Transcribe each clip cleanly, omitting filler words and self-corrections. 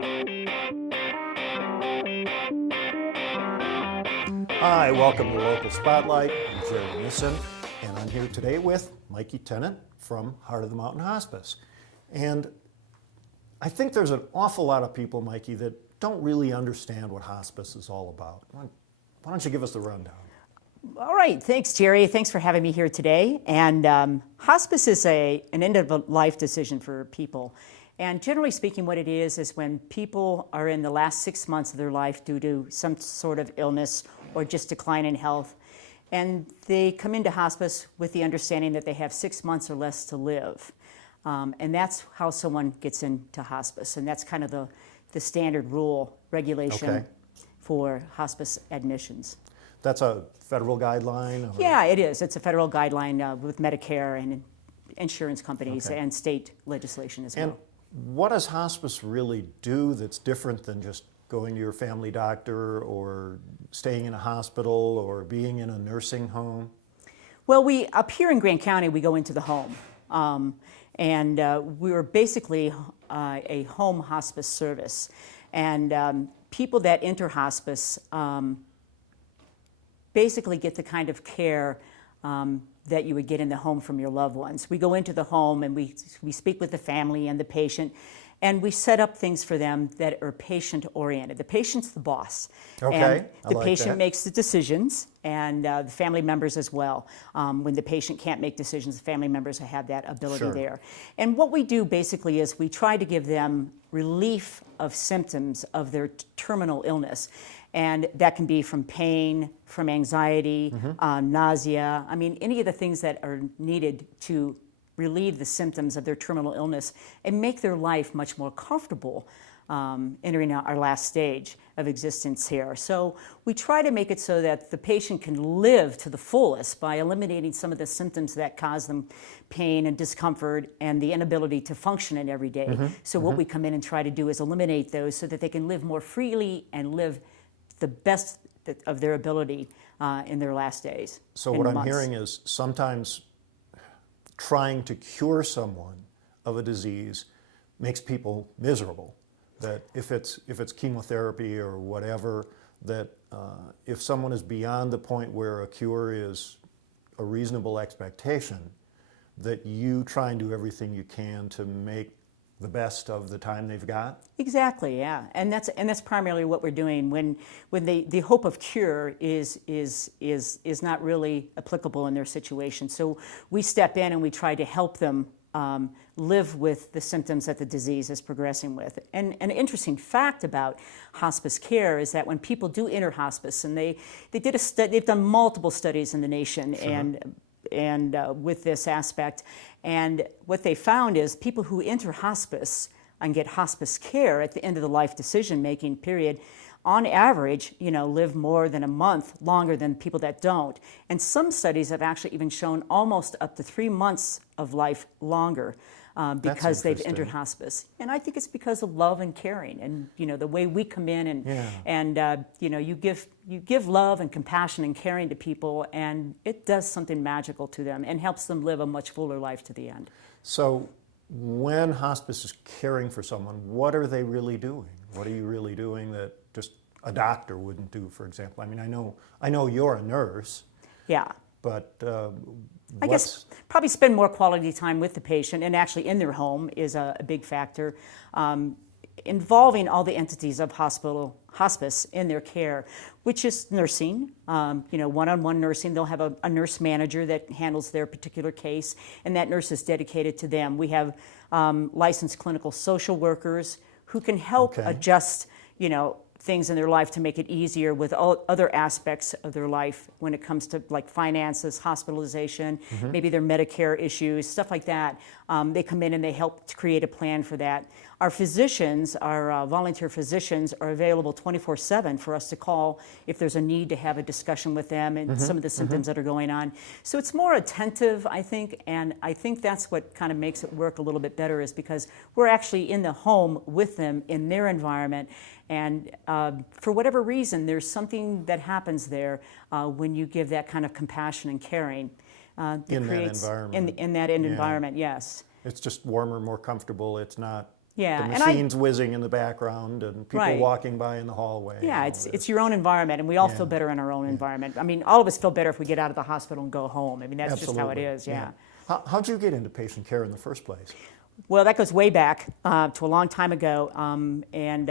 Hi, welcome to Local Spotlight. I'm Jerry Nissen, and I'm here today with Mikee Tennant from Heart of the Mountain Hospice. And I think there's an awful lot of people, Mikee, that don't really understand what hospice is all about. Why don't you give us the rundown? All right, thanks, Jerry. Thanks for having me here today. And hospice is an end-of-life decision for people. And generally speaking, what it is when people are in the last 6 months of their life due to some sort of illness or just decline in health, and they come into hospice with the understanding that they have 6 months or less to live. And that's how someone gets into hospice. And that's kind of the standard rule, regulation for hospice admissions. That's a federal guideline? Or? Yeah, it is. It's a federal guideline with Medicare and insurance companies and state legislation as well. What does hospice really do that's different than just going to your family doctor or staying in a hospital or being in a nursing home? Well, up here in Grant County, we go into the home. And we are basically a home hospice service. And people that enter hospice basically get the kind of care that you would get in the home from your loved ones. We go into the home and we speak with the family and the patient, and we set up things for them that are patient-oriented. The patient's the boss. And the patient makes the decisions, and the family members as well. When the patient can't make decisions, the family members have that ability there. And what we do basically is we try to give them relief of symptoms of their terminal illness. And that can be from pain, from anxiety, nausea. I mean, any of the things that are needed to relieve the symptoms of their terminal illness and make their life much more comfortable entering our last stage of existence here. So we try to make it so that the patient can live to the fullest by eliminating some of the symptoms that cause them pain and discomfort and the inability to function in every day. So what we come in and try to do is eliminate those so that they can live more freely and live the best of their ability in their last days. So what I'm hearing is sometimes trying to cure someone of a disease makes people miserable. That if it's chemotherapy or whatever, that if someone is beyond the point where a cure is a reasonable expectation, that you try and do everything you can to make the best of the time they've got? Exactly, yeah. And that's primarily what we're doing when the hope of cure is not really applicable in their situation. So we step in and we try to help them live with the symptoms that the disease is progressing with. And an interesting fact about hospice care is that when people do enter hospice, and they've done multiple studies in the nation and with this aspect. And what they found is people who enter hospice and get hospice care at the end of the life decision-making period, on average, live more than a month longer than people that don't. And some studies have actually even shown almost up to 3 months of life longer because they've entered hospice. And I think it's because of love and caring, and the way we come in and you give love and compassion and caring to people, and it does something magical to them and helps them live a much fuller life to the end. So when hospice is caring for someone, what are they really doing? What are you really doing that just a doctor wouldn't do, for example? I mean, I know you're a nurse. Yeah. But I guess probably spend more quality time with the patient, and actually in their home is a big factor. Involving all the entities of hospice in their care, which is nursing, one-on-one nursing. They'll have a nurse manager that handles their particular case, and that nurse is dedicated to them. We have licensed clinical social workers who can help adjust, things in their life to make it easier with all other aspects of their life when it comes to like finances, hospitalization, maybe their Medicare issues, stuff like that. They come in and they help to create a plan for that. Our physicians, our volunteer physicians, are available 24/7 for us to call if there's a need to have a discussion with them and some of the symptoms that are going on. So it's more attentive, I think, and I think that's what kind of makes it work a little bit better, is because we're actually in the home with them in their environment. And for whatever reason, there's something that happens there when you give that kind of compassion and caring. In that environment. In that environment, yes. It's just warmer, more comfortable. It's not Yeah, The and machines whizzing in the background and people Right. walking by in the hallway. Yeah, and all this. it's your own environment, and we all feel Yeah. better in our own environment. I mean, all of us feel better if we get out of the hospital and go home. I mean, that's just how it Absolutely. is, yeah. How'd you get into patient care in the first place? Well, that goes way back to a long time ago, it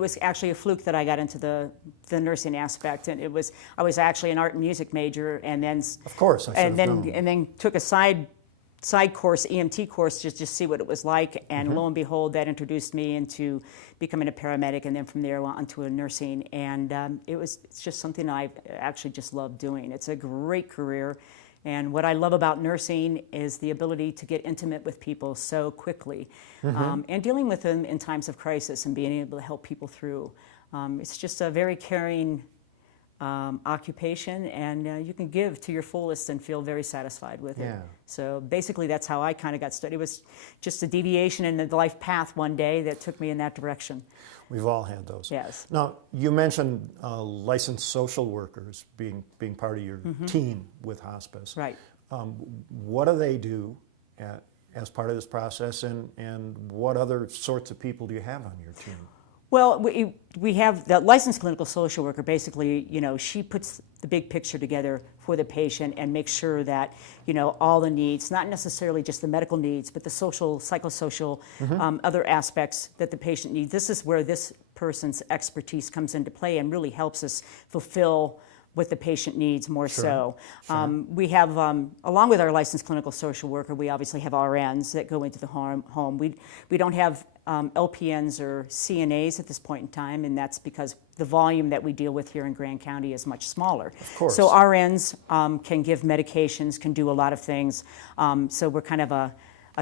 was actually a fluke that I got into the nursing aspect, and I was actually an art and music major, and then Of course, I should have known. and then took a side course, EMT course, just see what it was like, and lo and behold, that introduced me into becoming a paramedic, and then from there on to a nursing, and it's just something I actually just love doing. It's a great career. And what I love about nursing is the ability to get intimate with people so quickly, and dealing with them in times of crisis and being able to help people through. It's just a very caring occupation, and you can give to your fullest and feel very satisfied with it. Yeah. So basically that's how I kind of got started. It was just a deviation in the life path one day that took me in that direction. We've all had those. Yes. Now, you mentioned licensed social workers being part of your team with hospice. Right. What do they do as part of this process, and what other sorts of people do you have on your team? Well, we have the licensed clinical social worker. Basically, she puts the big picture together for the patient and makes sure that, all the needs, not necessarily just the medical needs, but the social, psychosocial, other aspects that the patient needs. This is where this person's expertise comes into play and really helps us fulfill what the patient needs more so. We have, along with our licensed clinical social worker, we obviously have RNs that go into the home. We don't have LPNs or CNAs at this point in time, and that's because the volume that we deal with here in Grand County is much smaller. Of course. So RNs can give medications, can do a lot of things. So we're kind of a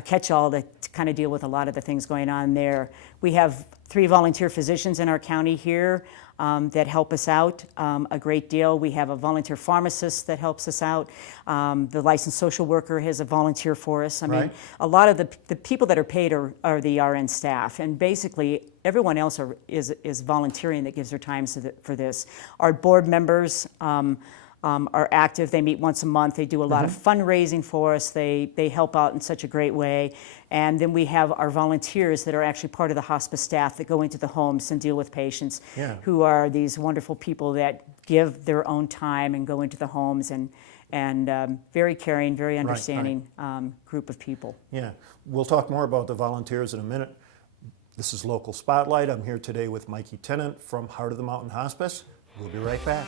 catch-all to kind of deal with a lot of the things going on there. We have 3 volunteer physicians in our county here that help us out a great deal. We have a volunteer pharmacist that helps us out. The licensed social worker has a volunteer for us. I mean, a lot of the people that are paid are the RN staff, and basically everyone else is volunteering that gives their time for this. Our board members are active. They meet once a month. They do a lot of fundraising for us. They help out in such a great way. And then we have our volunteers that are actually part of the hospice staff that go into the homes and deal with patients who are these wonderful people that give their own time and go into the homes, and very caring, very understanding group of people. Yeah, we'll talk more about the volunteers in a minute. This is Local Spotlight. I'm here today with Mikee Tennant from Heart of the Mountain Hospice. We'll be right back.